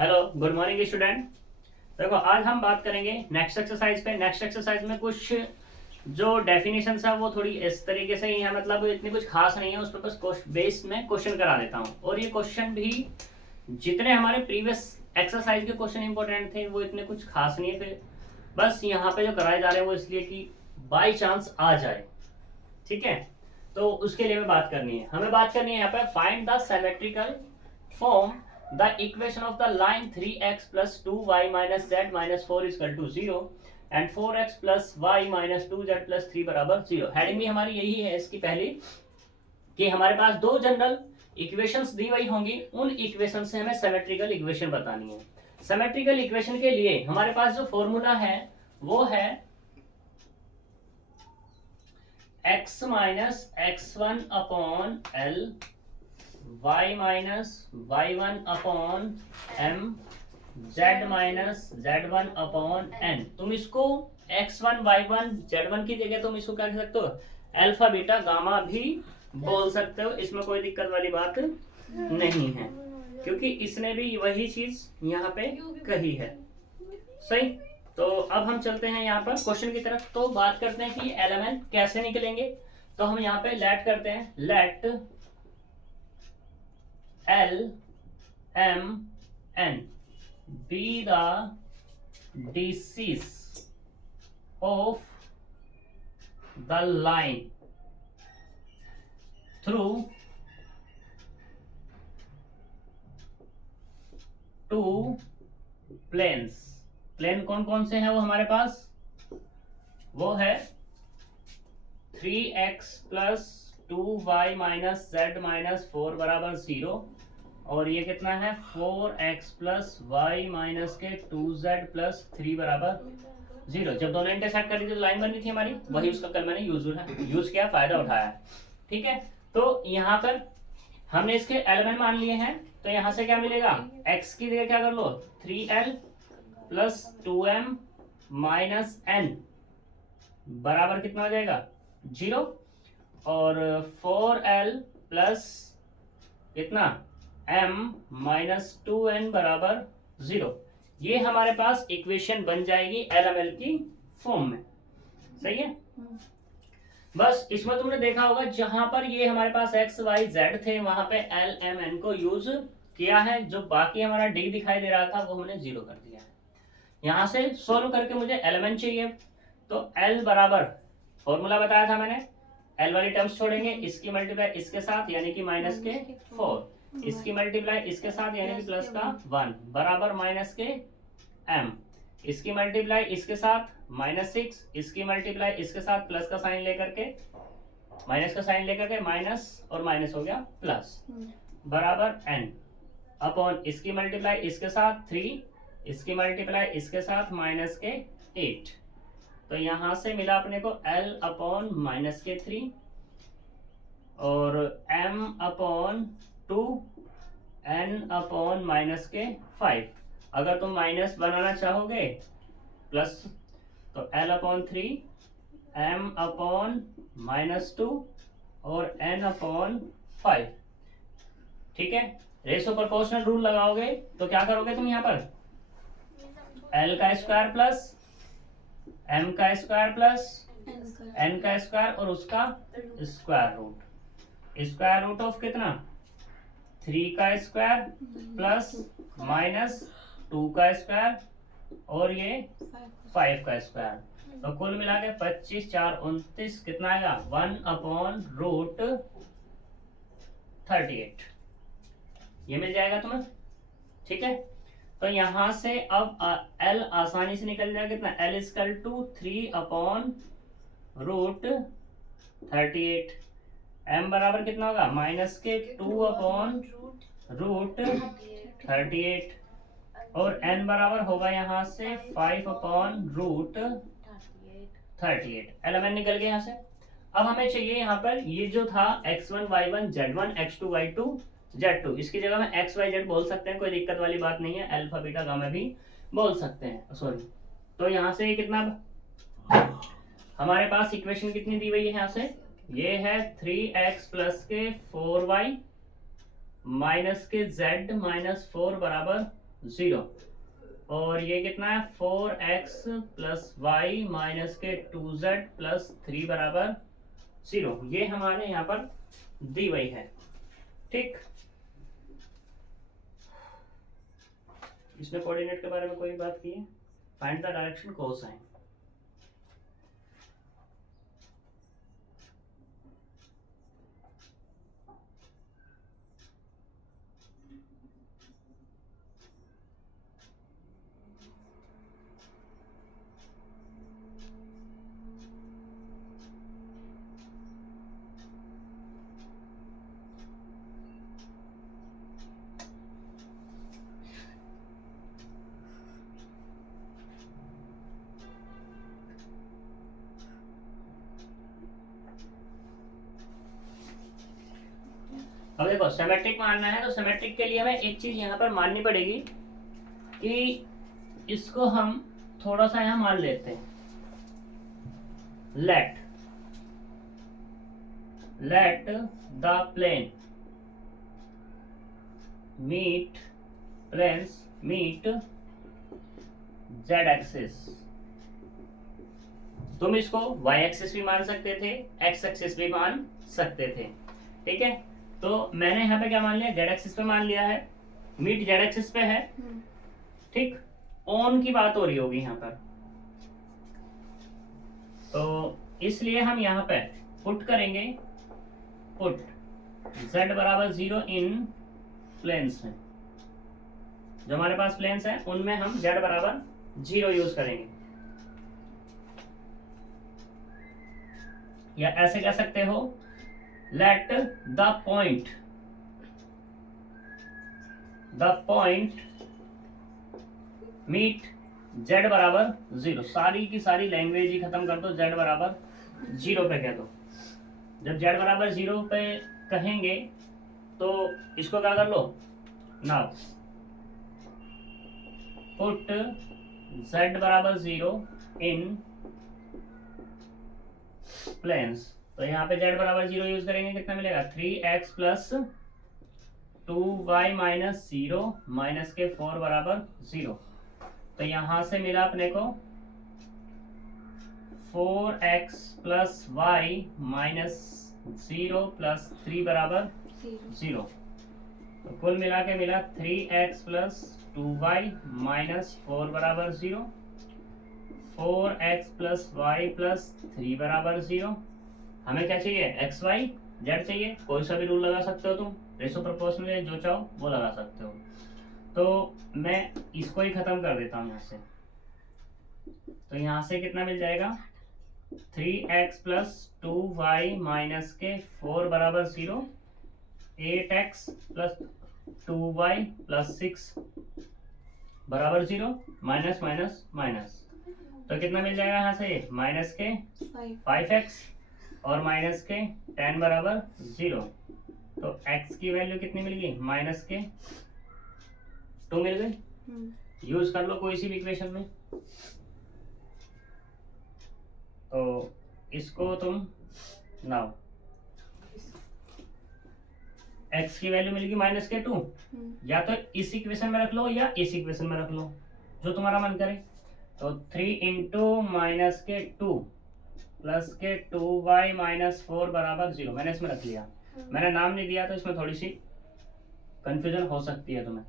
Hello, good morning student. देखो, आज हम बात करेंगे नेक्स्ट एक्सरसाइज पे। नेक्स्ट एक्सरसाइज में कुछ जो डेफिनेशन है वो थोड़ी इस तरीके से ही है, मतलब इतनी कुछ खास नहीं है। उस पर बस बेस्ड में क्वेश्चन करा देता हूँ, और ये क्वेश्चन भी जितने हमारे प्रीवियस एक्सरसाइज के क्वेश्चन इंपॉर्टेंट थे वो इतने कुछ खास नहीं है। बस यहाँ पे जो कराए जा रहे हैं वो इसलिए कि बाई चांस आ जाए, ठीक है। तो उसके लिए हमें बात करनी है, यहाँ पे find the symmetrical form the equation of the line 3x plus 2y minus z minus 4 is equal to 0 and 4x plus y minus 2z plus 3 बराबर 0। हेडिंग भी हमारी यही है इसकी पहली, कि हमारे पास दो जनरल इक्वेशंस दी हुई होंगी, उन इक्वेशन से हमें सिमेट्रिकल इक्वेशन बतानी है। सिमेट्रिकल इक्वेशन के लिए हमारे पास जो फॉर्मूला है वो है x minus x1 upon l y minus y1 upon m z minus z1 upon n। तुम इसको x1 y1 z1 की जगह तुम इसको क्या कह सकते हो, अल्फा बीटा गामा भी बोल सकते हो। इसमें कोई दिक्कत वाली बात नहीं है, क्योंकि इसने भी वही चीज यहाँ पे कही है। सही। तो अब हम चलते हैं यहाँ पर क्वेश्चन की तरफ। तो बात करते हैं कि एलिमेंट कैसे निकलेंगे। तो हम यहाँ पे लेट करते हैं, late L M N be the disease of the line through two planes। Plane कौन कौन से हैं वो हमारे पास, वो है 3x plus 2y minus z minus 4 बराबर 0, और ये कितना है 4x प्लस वाई माइनस के 2z प्लस 3 बराबर 0। जब दोनों इंटरसेक्ट कर दी तो लाइन बनी थी हमारी, वही उसका कल मैंने यूज किया, फायदा उठाया। ठीक है, तो यहाँ पर हमने इसके एलिमेंट मान लिए हैं, तो यहाँ से क्या मिलेगा, x की जगह क्या कर लो 3l plus 2m minus n बराबर कितना हो जाएगा 0, और 4l प्लस कितना m माइनस 2n बराबर 0। ये हमारे पास इक्वेशन बन जाएगी एलएमएल की फॉर्म में। सही है। बस इसमें तुमने देखा होगा जहां पर ये हमारे पास x y z थे वहां पे एल एम एन को यूज किया है, जो बाकी हमारा डी दिखाई दे रहा था वो हमने 0 कर दिया है। यहां से सोल्व करके मुझे एलिमेंट चाहिए, तो l बराबर फॉर्मूला बताया था मैंने, l वाली टर्म्स छोड़ेंगे, इसकी मल्टीप्लाई इसके साथ यानी कि माइनस के 4, इसकी मल्टीप्लाई इसके साथ यानी कि प्लस का 1 बराबर माइनस के m, इसकी मल्टीप्लाई इसके साथ माइनस 6, इसकी मल्टीप्लाई इसके साथ प्लस का साइन लेकर के माइनस का साइन लेकर के माइनस और माइनस हो गया प्लस बराबर n अपॉन इसकी मल्टीप्लाई इसके साथ 3, इसकी मल्टीप्लाई इसके साथ माइनस के 8। तो यहां से मिला अपने को l अपॉन माइनस के 3 और m upon 2 n upon minus के 5। अगर तुम माइनस बनाना चाहोगे प्लस, तो l upon 3 m upon minus 2 और n अपॉन 5। ठीक है, रेशो प्रोपोर्शनल रूल लगाओगे तो क्या करोगे तुम यहाँ पर l का स्क्वायर प्लस m का स्क्वायर प्लस n का स्क्वायर और उसका स्क्वायर रूट ऑफ कितना 3 का स्क्वायर प्लस माइनस 2 का स्क्वायर और ये 5 का स्क्वायर। तो कुल मिला के 25 4 29 कितना आएगा 1 अपॉन रूट 38, ये मिल जाएगा तुम्हें। ठीक है, तो यहां से अब l आसानी से निकल जाएगा, कितना l equal to 3 upon root 38, m बराबर कितना होगा माइनस के 2 अपॉन रूट 38 और n बराबर होगा यहाँ से 5 अपॉन रूट 38। एलिमेंट निकल गया यहाँ से। अब हमें चाहिए यहाँ पर ये जो था x1 y1 z1 x2 y2 z2, इसकी जगह में x y z बोल सकते हैं, कोई दिक्कत वाली बात नहीं है, अल्फा बीटा गामा भी बोल सकते हैं, सॉरी। तो यहाँ से कितना हमारे पास इक्वेशन कितनी दी हुई है, यहाँ से ये है 3x प्लस के 4y माइनस के z माइनस 4 बराबर 0 और ये कितना है 4x प्लस वाई माइनस के 2z प्लस 3 बराबर 0। ये हमारे यहाँ पर दी हुई है। ठीक, इसमें कोऑर्डिनेट के बारे में कोई बात की है? Find the direction cosine. अब देखो सिमेट्रिक मानना है तो सिमेट्रिक के लिए हमें एक चीज यहाँ पर माननी पड़ेगी कि इसको हम थोड़ा सा यहाँ मान लेते हैं। Let the plane meet z axis. तुम इसको वाई एक्सिस भी मान सकते थे, एक्स एक्सिस भी मान सकते थे। ठीक है, तो मैंने यहाँ पे क्या मान लिया, जेड एक्सिस पे मान लिया है, मीट जेड एक्सिस पे है। ठीक, ऑन की बात हो रही होगी यहाँ पर, तो इसलिए हम यहाँ पे पुट करेंगे, पुट z बराबर 0 इन प्लेन्स में। जो हमारे पास प्लेन्स हैं उनमें हम z बराबर 0 यूज करेंगे, या ऐसे कह सकते हो let the point meet z बराबर 0। सारी की सारी लैंग्वेज ही खत्म कर दो, z बराबर 0 पे कह दो। जब z बराबर 0 पे कहेंगे तो इसको क्या कर लो, नाउ पुट z बराबर 0 इन प्लेन्स। तो यहाँ पे z बराबर 0 यूज करेंगे, कितना मिलेगा 3x plus 2y minus 0 minus के 4 बराबर 0। तो यहाँ से मिला अपने को 4x plus Y minus 0 plus 3 बराबर 0। तो कुल मिला के मिला 3x प्लस 2y माइनस 4 बराबर 0, 4x प्लस वाई प्लस 3 बराबर 0। हमें क्या चाहिए, एक्स वाई जेड चाहिए। कोई सा भी रूल लगा सकते हो तुम, रेशो प्रोपोर्शनल जो चाहो वो लगा सकते हो। तो मैं इसको ही खत्म कर देता हूँ यहाँ से। तो यहाँ से कितना मिल जाएगा 3x प्लस 2y माइनस के 4 बराबर 0, 8x प्लस 2y प्लस 6 बराबर 0, माइनस माइनस माइनस। तो कितना मिल जाएगा यहाँ से, माइनस के 5x और माइनस के 10 बराबर 0। तो x की वैल्यू कितनी मिल गई, माइनस के 2 मिल गई। यूज कर लो कोई सी भी इक्वेशन में। तो इसको तुम नाउ x की वैल्यू मिलेगी माइनस के 2, या तो इस इक्वेशन में रख लो या इस इक्वेशन में रख लो, जो तुम्हारा मन करे। तो 3 इंटू माइनस के 2 प्लस के 2y माइनस 4 बराबर 0 मैंने इसमें रख लिया। मैंने नाम नहीं दिया तो इसमें थोड़ी सी कंफ्यूजन हो सकती है तुम्हें।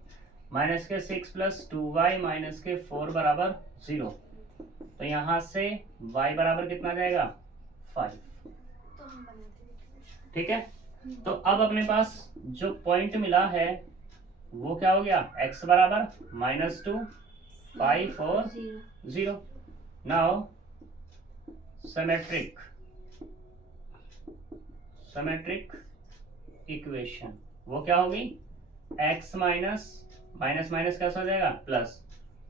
माइनस के 6 प्लस 2y माइनस के 4 बराबर 0। तो यहाँ से y बराबर कितना जाएगा 5। ठीक है, तो अब अपने पास जो पॉइंट मिला है वो क्या हो गया, x बराबर -2 5 और 0। नाउ सिमेट्रिक इक्वेशन वो क्या होगी, x माइनस माइनस माइनस कैसा हो जाएगा प्लस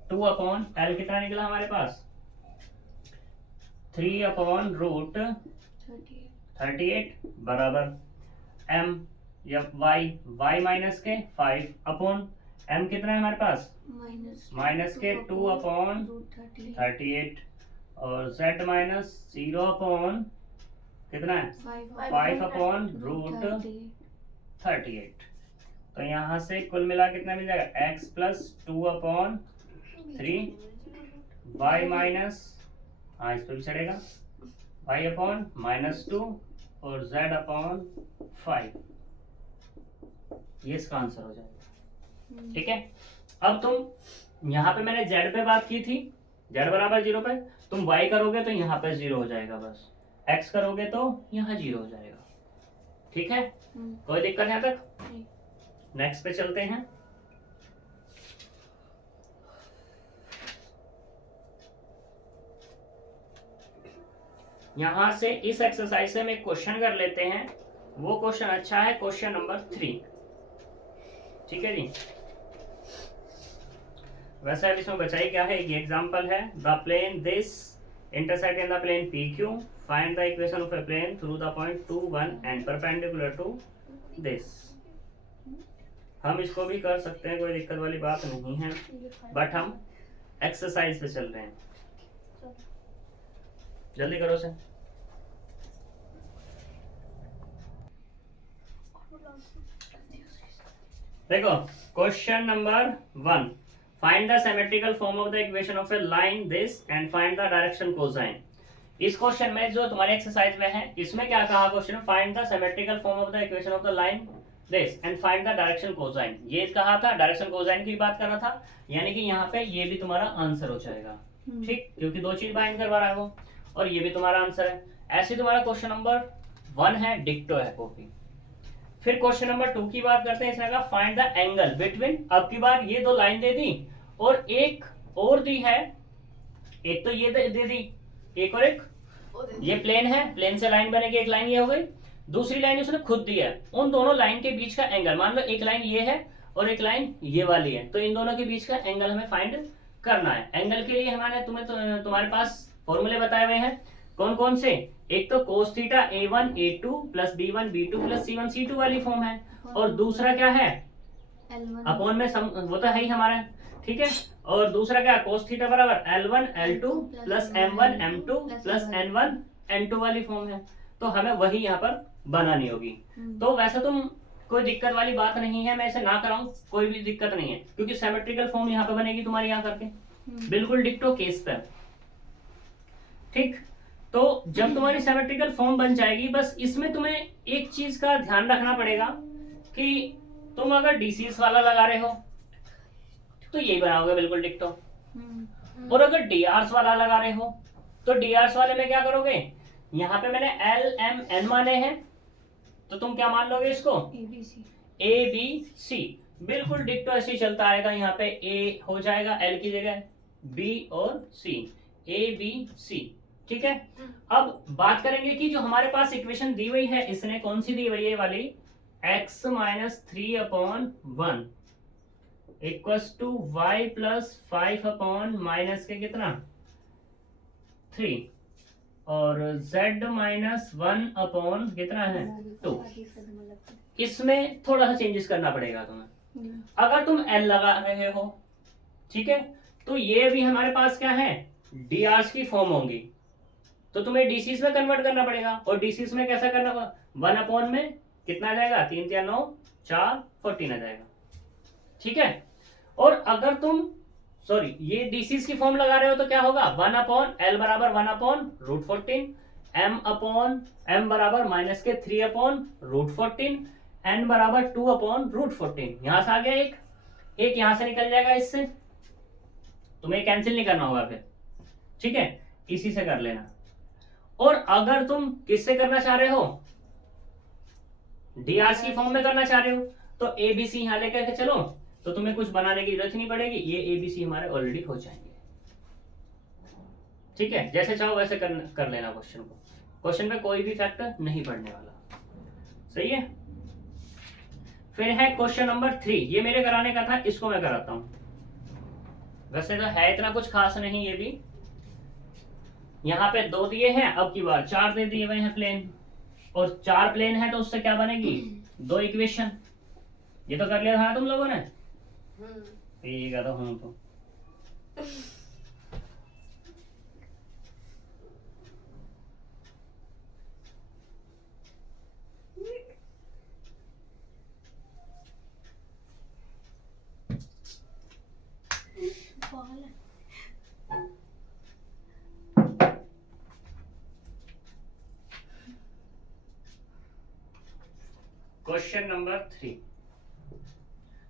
2 अपॉन एल कितना निकला हमारे पास 3 अपॉन रूट 38 बराबर m या y माइनस के 5 अपॉन m कितना है हमारे पास माइनस के 2 अपॉन 38 और z माइनस 0 अपॉन कितना है 5 अपॉन रूट 38। तो यहाँ से कुल मिला कितना मिल जाएगा, x प्लस 2/3 y माइनस, हाँ इस पर भी चढ़ेगा, y/-2 और z/5। ये इसका आंसर हो जाएगा। ठीक है, अब तुम यहाँ पे मैंने z पे बात की थी, z बराबर 0 पे, तुम y करोगे तो यहाँ पे 0 हो जाएगा, बस x करोगे तो यहाँ 0 हो जाएगा। ठीक है, कोई दिक्कत है यहाँ तक? नेक्स्ट पे चलते हैं। यहां से इस एक्सरसाइज से हम एक क्वेश्चन कर लेते हैं, वो क्वेश्चन अच्छा है, क्वेश्चन नंबर 3। ठीक है जी, वैसे अब इसमें बचाई क्या है, एक एग्जांपल है, the plane this intersect in the plane PQ, find the equation of a plane through the point 2, 1 and perpendicular to this. हम इसको भी कर सकते हैं, कोई दिक्कत वाली बात नहीं है, बट हम एक्सरसाइज पे चल रहे हैं। जल्दी करो से। देखो question number 1, find the symmetrical form of the equation of A line this and find the direction cosine. इस क्वेश्चन में जो तुम्हारे एक्सरसाइज में है, इसमें क्या कहा question, find the symmetrical form of the equation of the line this and find the direction cosine. ये कहा था, डायरेक्शन कोसाइन की बात कर रहा था, यानी कि यहाँ पे ये भी तुम्हारा आंसर हो जाएगा। ठीक, क्योंकि दो चीज बाइंड करवा रहा है वो, और ये भी तुम्हारा आंसर है। ऐसे तुम्हारा क्वेश्चन नंबर 1 है, डिक्टो है कॉपी। फिर क्वेश्चन नंबर 2 की बात करते हैं, इसने कहा फाइंड द एंगल बिटवीन, अब की बार ये दो लाइन दे दी और एक और दी है, एक तो ये दे दी, एक और एक ये प्लेन है, प्लेन से लाइन बनेगी, एक लाइन ये हो गई, दूसरी लाइन उसने खुद दी है। उन दोनों लाइन के बीच का एंगल, मान लो एक लाइन ये है और एक लाइन ये वाली है, तो इन दोनों के बीच का एंगल हमें फाइंड करना है। एंगल के लिए हमारे तुम्हारे पास फॉर्मूले बताए हुए हैं, कौन कौन से, एक तो cos theta A1 A2 plus B1 B2 plus C1 C2 वाली फॉर्म है, और दूसरा क्या है, अपॉन में वो तो है ही हमारा, ठीक है, और दूसरा क्या, cos थीटा बराबर L1 L2 plus M1 M2 plus N1 N2 वाली फॉर्म है, तो हमें वही यहाँ पर बनानी होगी। तो वैसे तुम कोई दिक्कत वाली बात नहीं है, मैं इसे ना कराऊं कोई भी दिक्कत नहीं है, क्योंकि सिमेट्रिकल फॉर्म यहाँ पे बनेगी तुम्हारी यहाँ करके, बिल्कुल डिक्टो केस पर। ठीक, तो जब तुम्हारी सिमेट्रिकल फॉर्म बन जाएगी, बस इसमें तुम्हें एक चीज का ध्यान रखना पड़ेगा कि तुम अगर डीसीएस वाला लगा रहे हो तो यही बनाओगे बिल्कुल डिक्टो, और अगर डीआरस वाला लगा रहे हो तो डीआरस वाले में क्या करोगे, यहाँ पे मैंने एल एम एन माने हैं, तो तुम क्या मान लोगे इसको, ए बी सी, बिल्कुल डिक्टो ऐसे चलता आएगा। यहाँ पे ए हो जाएगा एल की जगह, बी और सी, ए बी सी। ठीक है, अब बात करेंगे कि जो हमारे पास इक्वेशन दी हुई है, इसने कौन सी दी हुई है वाली, x minus 3/1 equals to y plus 5 minus के कितना 3 और z माइनस 1 कितना है 2। इसमें थोड़ा सा चेंजेस करना पड़ेगा तुम्हें। अगर तुम l लगा रहे हो, ठीक है, तो ये भी हमारे पास क्या है, drs की फॉर्म होंगी, तो तुम्हें डीसीस में कन्वर्ट करना पड़ेगा, और डीसीस में कैसा करना, 1 में कितना आ जाएगा, 3 3 9 4 14 आ जाएगा। ठीक है, और अगर तुम ये डीसीस की फॉर्म लगा रहे हो तो क्या होगा, 1/L बराबर 1/√14, m बराबर माइनस के 3/√14, n बराबर 2/√14। यहां से आ गया एक यहां से निकल जाएगा, इससे तुम्हें कैंसिल नहीं करना होगा फिर। ठीक है, इसी से कर लेना। और अगर तुम किससे करना चाह रहे हो, डीआरस की फॉर्म में करना चाह रहे हो, तो एबीसी यहां लेकर के चलो, तो तुम्हें कुछ बनाने की जरूरत नहीं पड़ेगी, ये एबीसी हमारे ऑलरेडी हो जाएंगे। ठीक है, जैसे चाहो वैसे कर लेना क्वेश्चन को, क्वेश्चन में कोई भी फैक्टर नहीं पड़ने वाला। सही है, फिर है क्वेश्चन नंबर 3, ये मेरे कराने का था, इसको मैं कराता हूं। वैसे तो है इतना कुछ खास नहीं, ये भी यहाँ पे 2 दिए हैं, अब की बार 4 दे दिए हुए हैं प्लेन, और 4 प्लेन है तो उससे क्या बनेगी, 2 इक्वेशन। ये तो कर लिया था तुम लोगों ने, ठीक है, तो हम तो क्वेश्चन नंबर 3।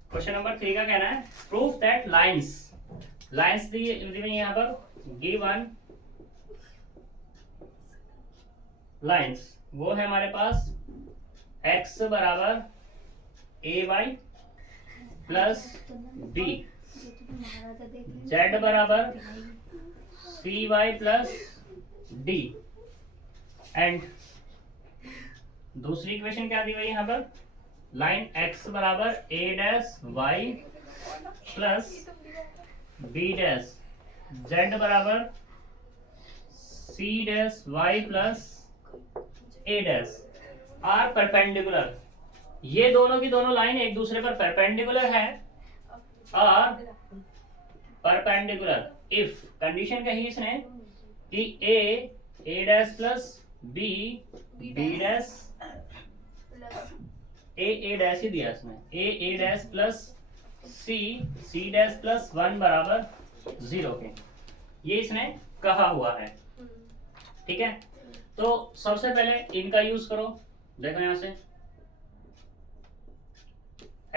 क्वेश्चन नंबर 3 का कहना है प्रूफ दैट लाइंस दी यहाँ पर गिवन लाइंस वो है हमारे पास x बराबर A Y plus B, z बराबर C Y plus D, and दूसरी इक्वेशन क्या दी हुई है यहाँ पर लाइन x बराबर A dash Y plus B dash z बराबर C dash Y plus A dash are perpendicular. ये दोनों की दोनों लाइन एक दूसरे पर परपेंडिकुलर है और परपेंडिकुलर इफ कंडीशन कही इसने कि A dash plus B dash A dash ही दिया इसमें A dash plus C dash plus 1 बराबर 0 के, ये इसने कहा हुआ है। ठीक है, तो सबसे पहले इनका यूज करो। देखो यहां से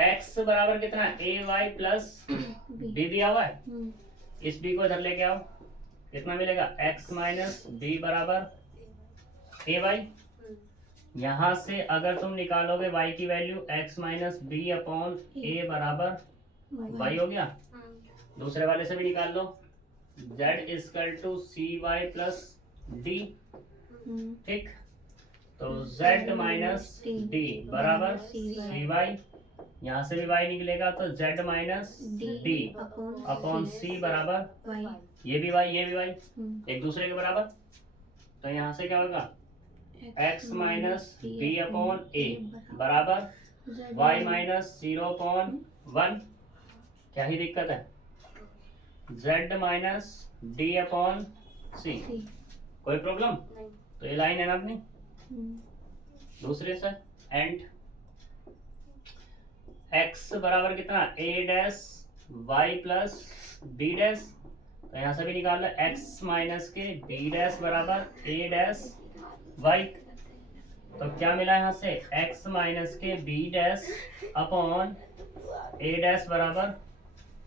x बराबर कितना ए वाई प्लस बी दिया हुआ है, इस बी को इधर लेके आओ, कितना मिलेगा x माइनस बी बराबर ए वाई। यहां से अगर तुम निकालोगे y की value x minus B upon A बराबर y हो गया। दूसरे वाले से भी निकाल लो z equal to C Y plus D. ठीक, तो z माइनस डी बराबर सी वाई, यहाँ से भी y निकलेगा तो z माइनस डी अपॉन सी बराबर ये भी y एक दूसरे के बराबर। तो यहाँ से क्या होगा x minus B upon A बराबर y माइनस 0.1। क्या ही दिक्कत है, z माइनस डी अपॉन सी, कोई प्रॉब्लम? तो ये लाइन है ना अपनी। दूसरे से एंड x बराबर कितना a dash y plus b dash, तो यहाँ से भी निकाल लो x माइनस के b डैश बराबर a डैश y। तो क्या मिला यहाँ से x माइनस के b dash upon a dash बराबर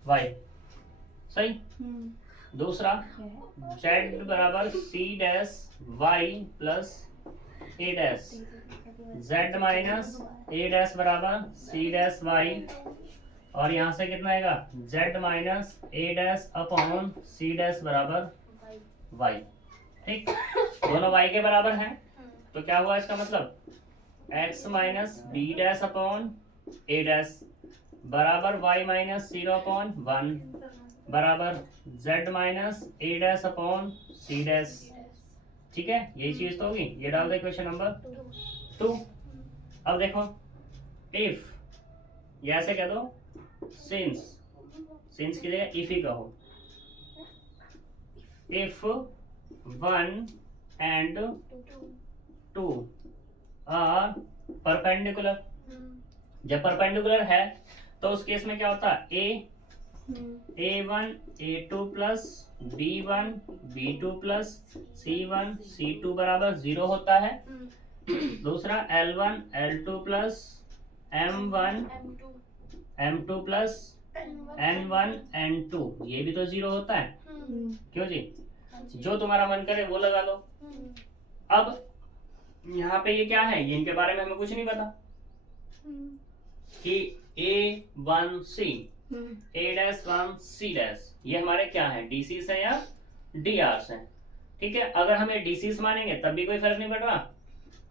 y। सही। दूसरा z बराबर c dash y plus a dash, z minus a dash बराबर c डैश y, और यहाँ से कितना आएगा z minus a dash upon c dash बराबर y। ठीक, दोनों y के बराबर हैं, तो क्या हुआ इसका मतलब x minus b dash upon a dash बराबर y माइनस 0.1 बराबर z minus a dash upon c dash. ठीक है, यही चीज तो होगी। ये डाल दे क्वेश्चन नंबर 2। अब देखो इफ, ये ऐसे कह दो सिंस की जगह इफ ही कहो, इफ 1 and 2 आर परपेंडिकुलर। जब परपेंडिकुलर है तो उस केस में क्या होता है a1 a2 plus b1 b2 plus c1 c2 बराबर 0 होता है। दूसरा l1 l2 plus m1 m2 plus n1 n2, ये भी तो 0 होता है। क्यों जी, जो तुम्हारा मन करे वो लगा लो। अब यहाँ पे ये क्या है, ये इनके बारे में हमें कुछ नहीं पता कि a1c a dash 1 c dash ये हमारे क्या है, डीसीस है या डीआरस है। ठीक है, अगर हमें डीसीस मानेंगे तब भी कोई फर्क नहीं पड़ रहा,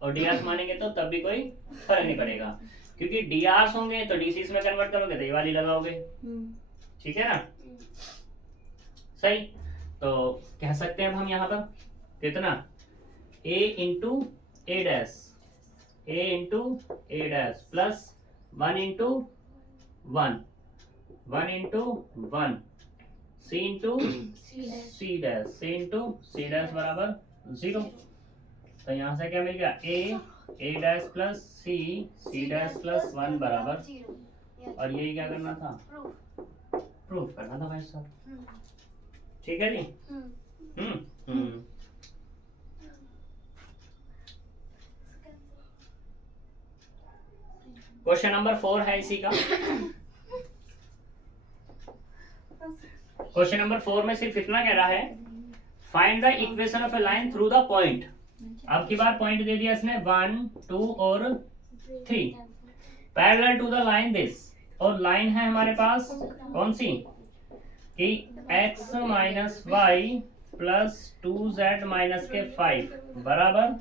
और डीआरस मानेंगे तो तब भी कोई फर्क नहीं पड़ेगा, क्योंकि डीआरस होंगे तो डीसीस में कन्वर्ट करोगे तो ये वाली लगाओगे। ठीक है ना, सही। तो कह सकते हैं अब हम यहाँ पर कितना a into A dash plus 1 into 1 into 1 c into C dash बराबर 0। तो यहाँ से क्या मिल गया A dash plus C dash plus 1 बराबर, और यही क्या करना था, प्रूफ करना था भाई साहब। ठीक है जी। क्वेश्चन नंबर 4 है इसी का। क्वेश्चन नंबर 4 में सिर्फ इतना कह रहा है, find the equation of A line through the point. अब की बार पॉइंट दे दिया इसने 1, 2 और 3 parallel to the line this, और लाइन है हमारे पास कौन सी कि x minus y plus 2z minus के 5 बराबर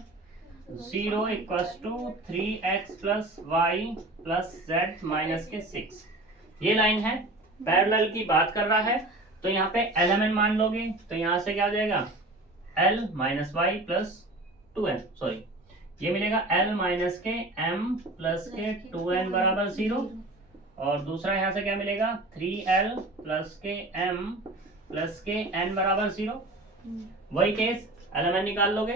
0 equals to 3x plus y plus z minus के 6। ये लाइन है, पैरेलल की बात कर रहा है, तो यहाँ पे एलिमेंट मान लोगे तो यहाँ से क्या आ जाएगा l minus y plus 2n, sorry ये मिलेगा l माइनस के m प्लस के 2n बराबर 0, और दूसरा यहाँ से क्या मिलेगा 3l प्लस के m प्लस के n बराबर 0। वही केस एलिमेंट निकाल लोगे,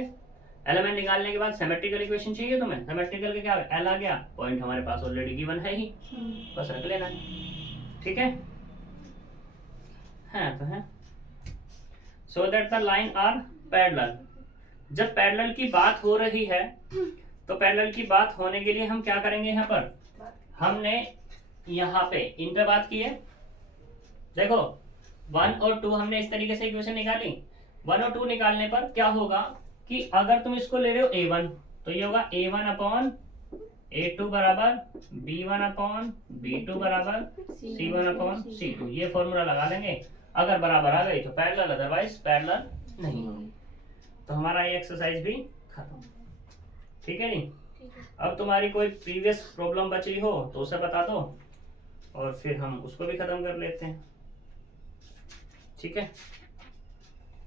एलिमेंट निकालने के बाद सिमेट्रिकल इक्वेशन चाहिए तुम्हें, सिमेट्रिकल के क्या l आ गया, पॉइंट हमारे पास ऑलरेडी गिवन है ही, बस रख लेना है, ठीक है तो है। So that the line are parallel. जब पैरेलल की बात हो रही है तो पैरेलल की बात होने के लिए हम क्या करेंगे, यहाँ पर हमने यहाँ पे इन पे बात की है। देखो 1 और 2 हमने इस तरीके से इक्वेशन निकाली, 1 और 2 निकालने पर क्या होगा कि अगर तुम इसको ले रहे हो a1 तो ये होगा a1 अपॉन a2 बराबर b1 अपॉन b2 बराबर c1 अपॉन c2। ये फॉर्मूला लगा लेंगे, अगर बराबर आ गई तो पैरेलल, अदरवाइज पैरेलल नहीं होगी। तो हमारा ये एक्सरसाइज भी खत्म, ठीक है जी। अब तुम्हारी कोई प्रीवियस प्रॉब्लम बची हो तो उसे बता दो और फिर हम उसको भी खत्म कर लेते हैं, ठीक है।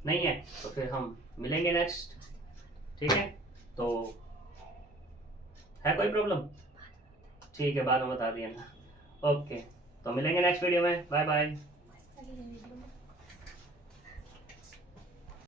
नहीं है तो फिर हम मिलेंगे नेक्स्ट, ठीक है। तो है कोई प्रॉब्लम, ठीक है बाद में बता दिया ना, ओके। तो मिलेंगे नेक्स्ट वीडियो में, बाय बाय।